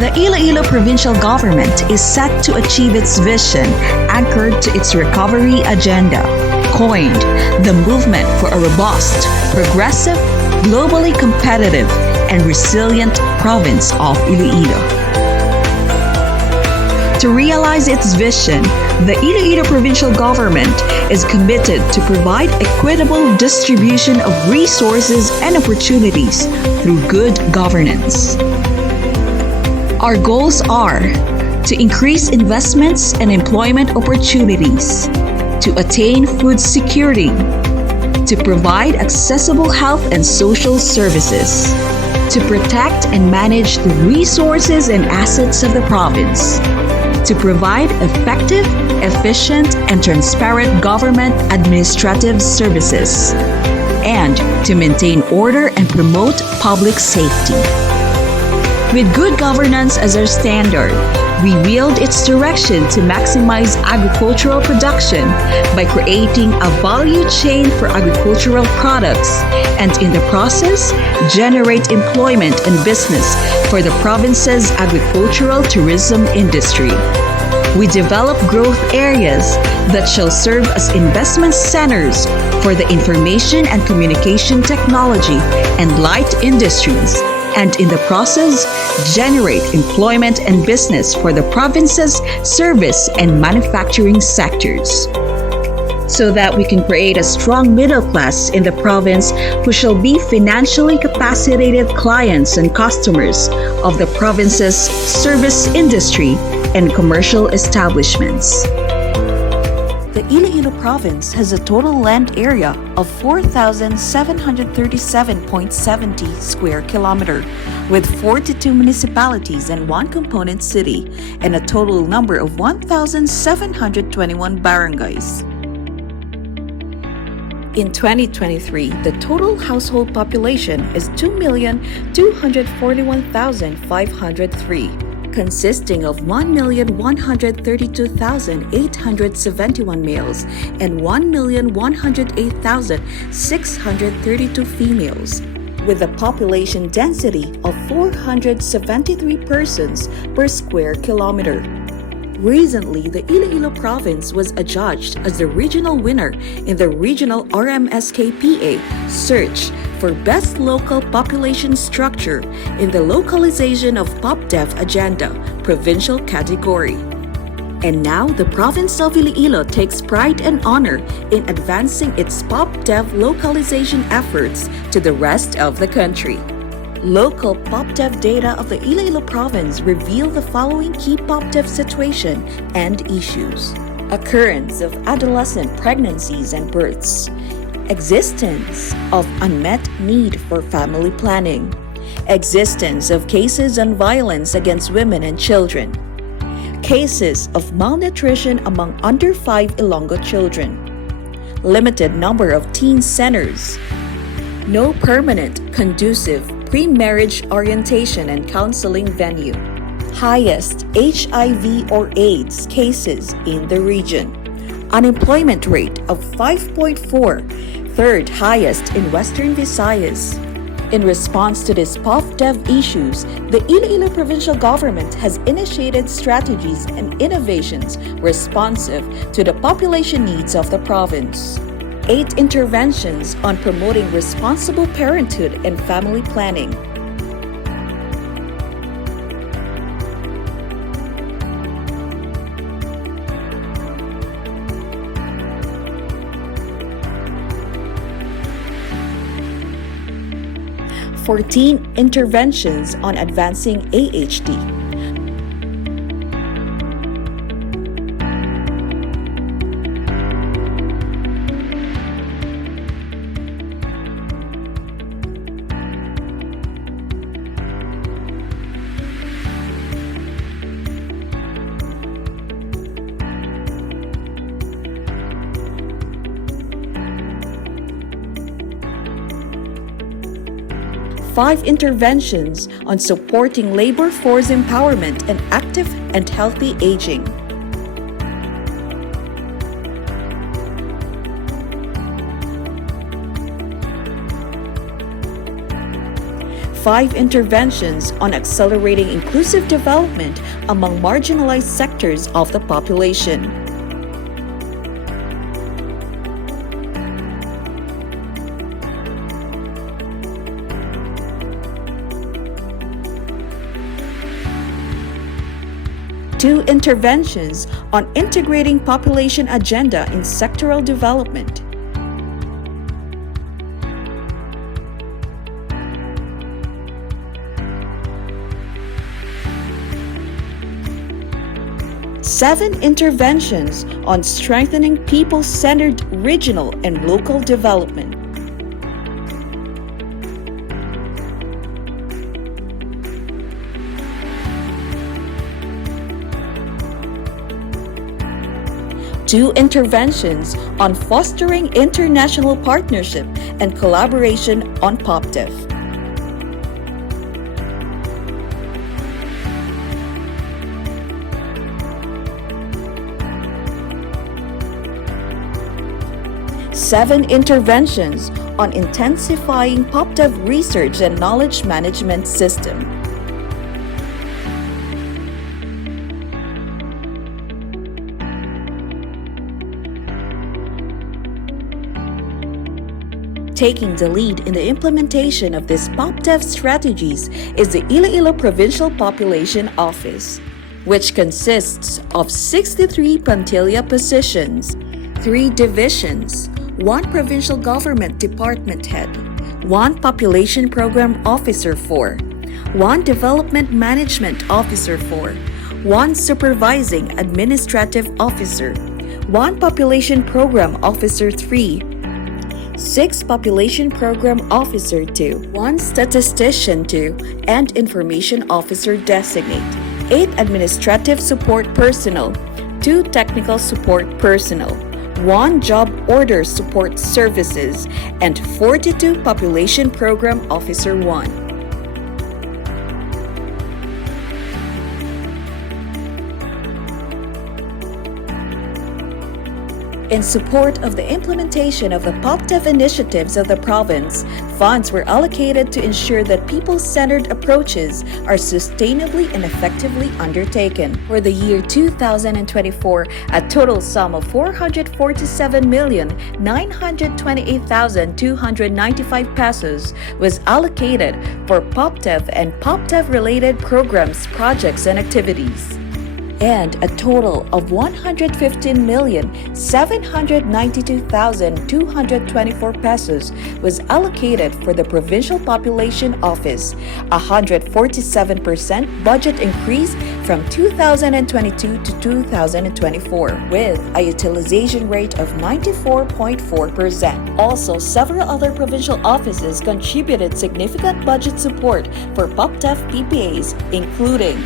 The Iloilo provincial government is set to achieve its vision anchored to its recovery agenda, coined the Movement for a Robust, Progressive, Globally Competitive, and Resilient Province of Iloilo. To realize its vision, the Iloilo provincial government is committed to provide equitable distribution of resources and opportunities through good governance. Our goals are to increase investments and employment opportunities, to attain food security, to provide accessible health and social services, to protect and manage the resources and assets of the province, to provide effective, efficient, and transparent government administrative services, and to maintain order and promote public safety. With good governance as our standard, we wield its direction to maximize agricultural production by creating a value chain for agricultural products and in the process, generate employment and business for the province's agricultural tourism industry. We develop growth areas that shall serve as investment centers for the information and communication technology and light industries, and in the process, generate employment and business for the province's service and manufacturing sectors, so that we can create a strong middle class in the province who shall be financially capacitated clients and customers of the province's service industry and commercial establishments. The Iloilo province has a total land area of 4,737.70 square kilometer, with 42 municipalities and one component city, and a total number of 1,721 barangays. In 2023, the total household population is 2,241,503. consisting of 1,132,871 males and 1,108,632 females, with a population density of 473 persons per square kilometer. Recently, the Iloilo province was adjudged as the regional winner in the regional RMSKPA search for Best Local Population Structure in the Localization of PopDev Agenda provincial category. And now, the province of Iloilo takes pride and honor in advancing its PopDev localization efforts to the rest of the country. Local PopDev data of the Iloilo province reveal the following key PopDev situation and issues: occurrence of adolescent pregnancies and births, existence of unmet need for family planning, existence of cases on violence against women and children, cases of malnutrition among under 5 Ilonggo children, limited number of teen centers, no permanent, conducive pre-marriage orientation and counseling venue, highest HIV or AIDS cases in the region, unemployment rate of 5.4, third highest in Western Visayas. In response to these PopDev issues, the Iloilo provincial government has initiated strategies and innovations responsive to the population needs of the province. 8 interventions on promoting responsible parenthood and family planning. Fourteen interventions on advancing AHD. 5 interventions on supporting labor force empowerment and active and healthy aging. 5 interventions on accelerating inclusive development among marginalized sectors of the population. Two interventions on integrating population agenda in sectoral development. Seven interventions on strengthening people-centered regional and local development. Two interventions on fostering international partnership and collaboration on POPDEV. Seven interventions on intensifying POPDEV research and knowledge management system. Taking the lead in the implementation of these POPDEV strategies is the Iloilo Provincial Population Office, which consists of 63 Pantilla positions, 3 divisions, 1 provincial government department head, 1 population program officer 4, 1 development management officer 4, 1 supervising administrative officer, 1 population program officer 3, 6 population program officer 2, 1 statistician 2, and information officer designate, 8 administrative support personnel, 2 technical support personnel, 1 job order support services, and 42 population program officer 1. In support of the implementation of the POPDEV initiatives of the province, funds were allocated to ensure that people-centered approaches are sustainably and effectively undertaken. For the year 2024, a total sum of 447,928,295 pesos was allocated for POPDEV and POPDEV-related programs, projects, and activities. And a total of 115,792,224 pesos was allocated for the Provincial Population Office, a 147% budget increase from 2022 to 2024, with a utilization rate of 94.4%. Also, several other provincial offices contributed significant budget support for POPDEV PPAs, including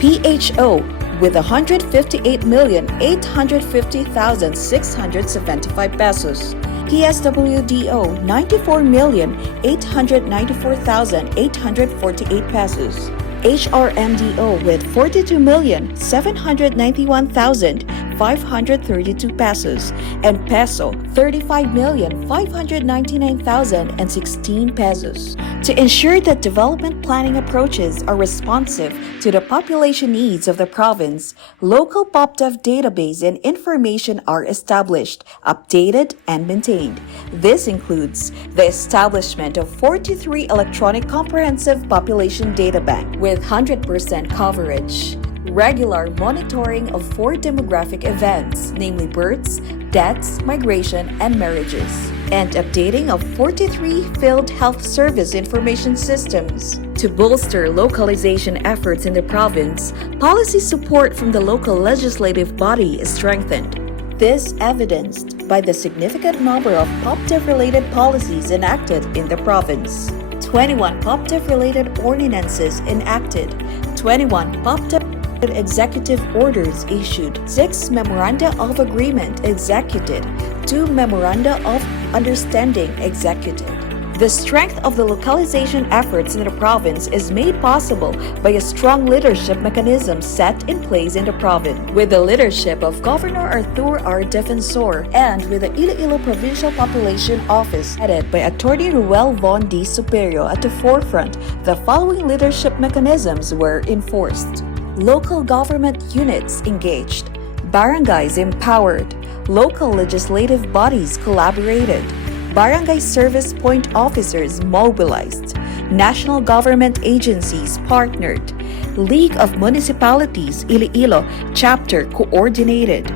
PHO with 158,850,675 pesos, PSWDO 94,894,848 pesos, HRMDO with 42,791,532 pesos, and Peso 35,599,016 pesos. To ensure that development planning approaches are responsive to the population needs of the province, local POPDEV database and information are established, updated, and maintained. This includes the establishment of 43 electronic comprehensive population data bank with 100% coverage, regular monitoring of 4 demographic events, namely births, deaths, migration, and marriages, and updating of 43 field health service information systems. To bolster localization efforts in the province, policy support from the local legislative body is strengthened. This evidenced by the significant number of POPDEV-related policies enacted in the province. 21 POPDEV-related ordinances enacted, 21 POPDEV executive orders issued, 6 memoranda of agreement executed, 2 memoranda of understanding executed. The strength of the localization efforts in the province is made possible by a strong leadership mechanism set in place in the province, with the leadership of Governor Arthur R. Defensor and with the Iloilo Provincial Population Office headed by Attorney Ruel Von D. Superio at the forefront. The following leadership mechanisms were enforced. Local government units engaged, barangays empowered, local legislative bodies collaborated, barangay service point officers mobilized, national government agencies partnered, League of Municipalities Iloilo chapter coordinated,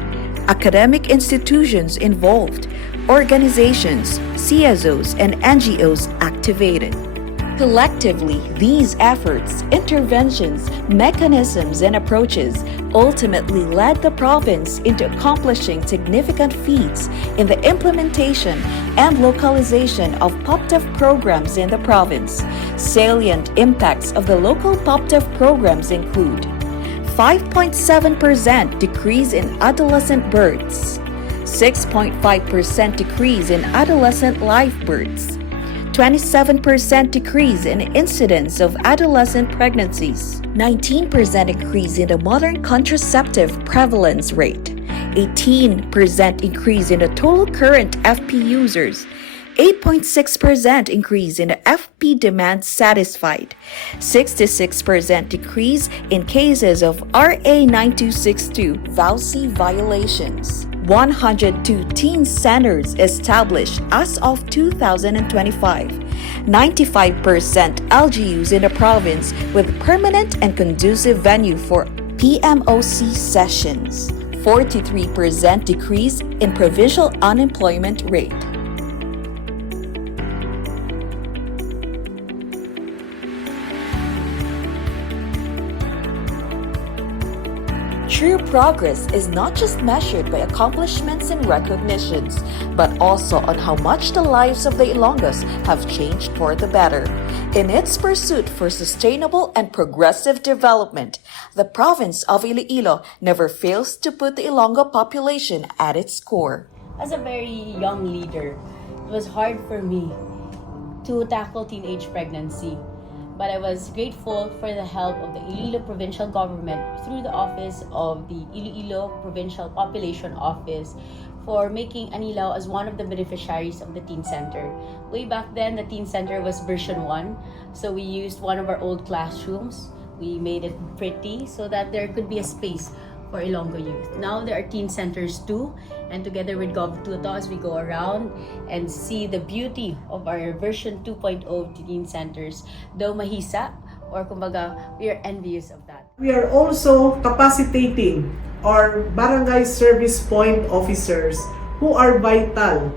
academic institutions involved, organizations, CSOs, and NGOs activated. Collectively, these efforts, interventions, mechanisms, and approaches ultimately led the province into accomplishing significant feats in the implementation and localization of POPTEF programs in the province. Salient impacts of the local POPTEF programs include 5.7% decrease in adolescent births, 6.5% decrease in adolescent live births, 27% decrease in incidence of adolescent pregnancies, 19% increase in the modern contraceptive prevalence rate, 18% increase in the total current FP users, 8.6% increase in the FP demand satisfied, 66% decrease in cases of RA 9262 VAUSI violations, 102 teen centers established as of 2025, 95% LGUs in the province with permanent and conducive venue for PMOC sessions, 43% decrease in provincial unemployment rate. True progress is not just measured by accomplishments and recognitions, but also on how much the lives of the Ilonggos have changed for the better. In its pursuit for sustainable and progressive development, the province of Iloilo never fails to put the Ilonggo population at its core. As a very young leader, it was hard for me to tackle teenage pregnancy. But I was grateful for the help of the Iloilo Provincial Government through the office of the Iloilo Provincial Population Office for making Anilao as one of the beneficiaries of the Teen Center. Way back then, the Teen Center was version 1, so we used one of our old classrooms. We made it pretty so that there could be a space for Ilonggo youth. Now there are teen centers too, and together with GovTuto as we go around and see the beauty of our version 2.0 teen centers, though mahisa, or kumbaga, we are envious of that. We are also capacitating our barangay service point officers who are vital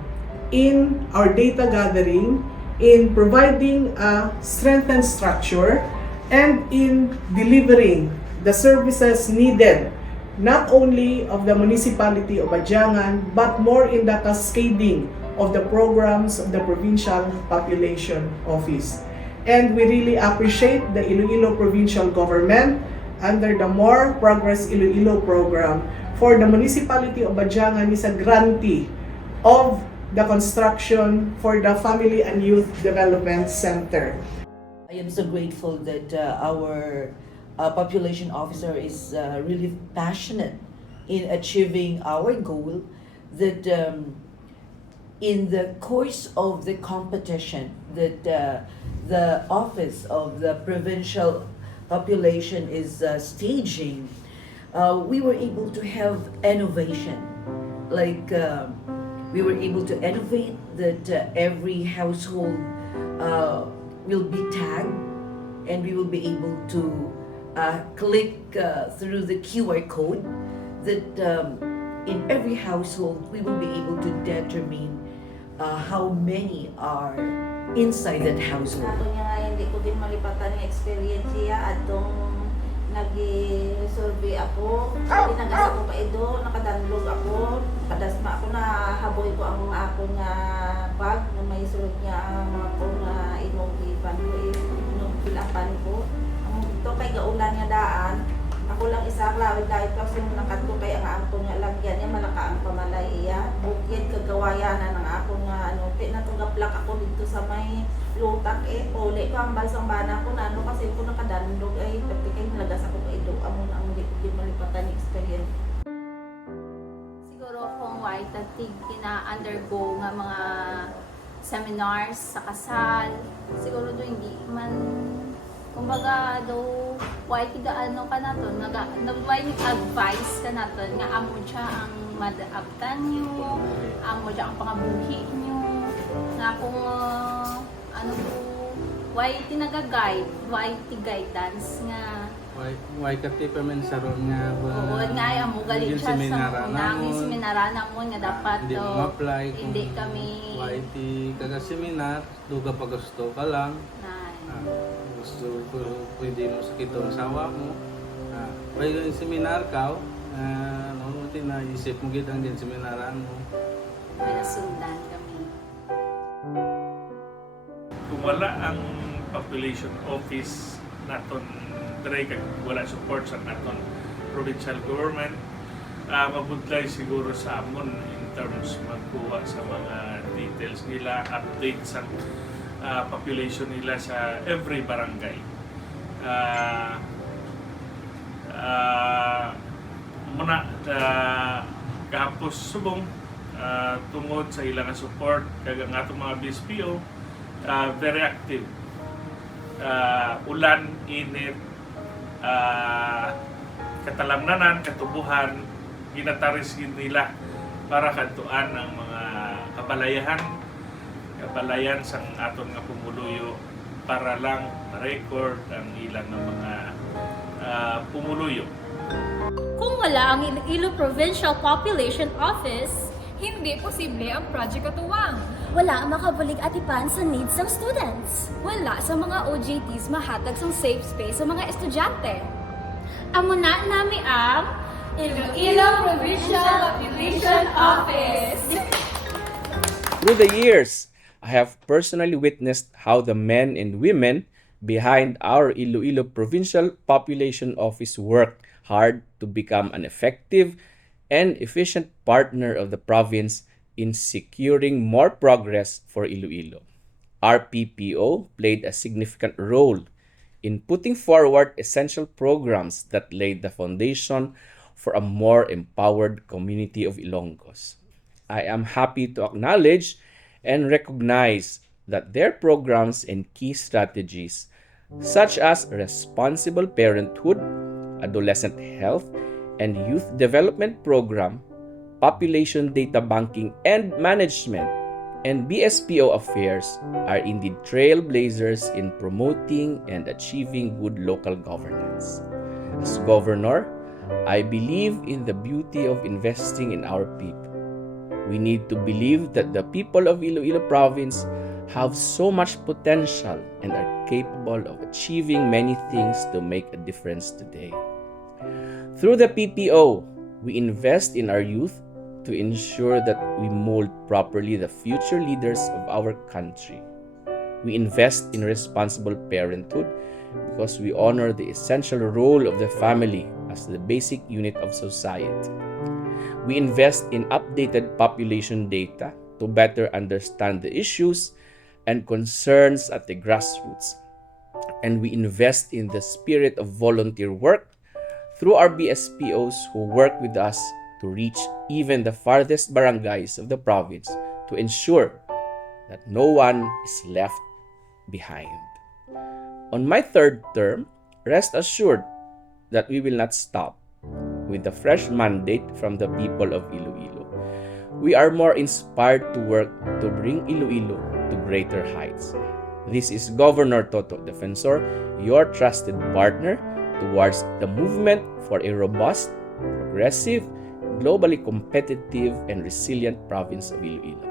in our data gathering, in providing a strengthened structure, and in delivering the services needed not only of the municipality of Ajangan, but more in the cascading of the programs of the Provincial Population Office. And we really appreciate the Iloilo Provincial Government under the More Progress Iloilo program. For the municipality of Ajangan is a grantee of the construction for the Family and Youth Development Center. I am so grateful that our population officer is really passionate in achieving our goal, that in the course of the competition that the office of the provincial population is staging, we were able to have innovation. Like we were able to innovate that every household will be tagged, and we will be able to click through the QR code that in every household we will be able to determine how many are inside that household. Ako nga hindi ko din malipatan ng experience niya atong nag-survey ako. Pinagas ako pa ido, nakadownload ako. Padasma ako na haboy ko ang ako nga bag na may sulod niya ako na inugipan ko, inugilapan ko. Ito kay gaulan nga daan, Ako lang isa klawid dahil pa yung nakadto kay ang ako nga lagyan niya malaka ang pamalay iya. Bukid kagawayanan ng ako nga ano pinatugaplak ako dito sa may lutak uli ko ang balsang bana ko na ano kasi ko nakadandog ay pati kay nalagas ako kay do amo ang di malipatan experience. Siguro kung why tatig kina-undergo nga mga seminars sa kasal, siguro do hindi man kumbaga do why kita ano ka nato why advice ka nato nga amo siya ang madaaptan nyo, amo siya ang pangabuhi nyo nga kung ano po why tinaga-guide, why ti-guidance nga why kati pa man sa ron nga ba oo nga ay amo galing siya sa nanging seminara namon nga dapat hindi mo apply hindi kami why ti kaga seminar duga pa gusto ka lang gusto ko pwede mo sakiton sa awa mo why yung seminar ka no na isip mo gid ang din seminaran mo may nasundan kami. Kung wala ang population office naton dire kag wala support sa naton provincial government mabudlay siguro sa amon in terms magkuha sa mga details nila update sa population nila sa every barangay muna kahapos subong tungod sa ilang support kag ang atong mga BSPO very active. Ulan, init, katalamnanan, katubuhan, ginataris nila para kantuan ang mga kabalayan sang aton nga pumuluyo para lang ma-record ang ilang ng mga pumuluyo. Kung wala ang Iloilo Provincial Population Office, hindi posible ang Project Katuwang. Wala ang makabulig atipan sa needs ng students. Wala sa mga OJTs mahatag sang safe space sa mga estudyante. Amo na nami ang Iloilo Provincial Population Office. Through the years, I have personally witnessed how the men and women behind our Iloilo Provincial Population Office work hard to become an effective and efficient partner of the province in securing more progress for Iloilo. Our PPO played a significant role in putting forward essential programs that laid the foundation for a more empowered community of Ilonggos. I am happy to acknowledge and recognize that their programs and key strategies, such as responsible parenthood, adolescent health, and youth development program, population data banking and management, and BSPO affairs are indeed trailblazers in promoting and achieving good local governance. As governor, I believe in the beauty of investing in our people. We need to believe that the people of Iloilo province have so much potential and are capable of achieving many things to make a difference today. Through the PPO, we invest in our youth to ensure that we mold properly the future leaders of our country. We invest in responsible parenthood because we honor the essential role of the family as the basic unit of society. We invest in updated population data to better understand the issues and concerns at the grassroots. And we invest in the spirit of volunteer work through our BSPOs who work with us to reach even the farthest barangays of the province to ensure that no one is left behind. On my third term, rest assured that we will not stop with the fresh mandate from the people of Iloilo. We are more inspired to work to bring Iloilo to greater heights. This is Governor Toto Defensor, your trusted partner towards the movement for a robust, progressive, globally competitive, and resilient province of Iloilo.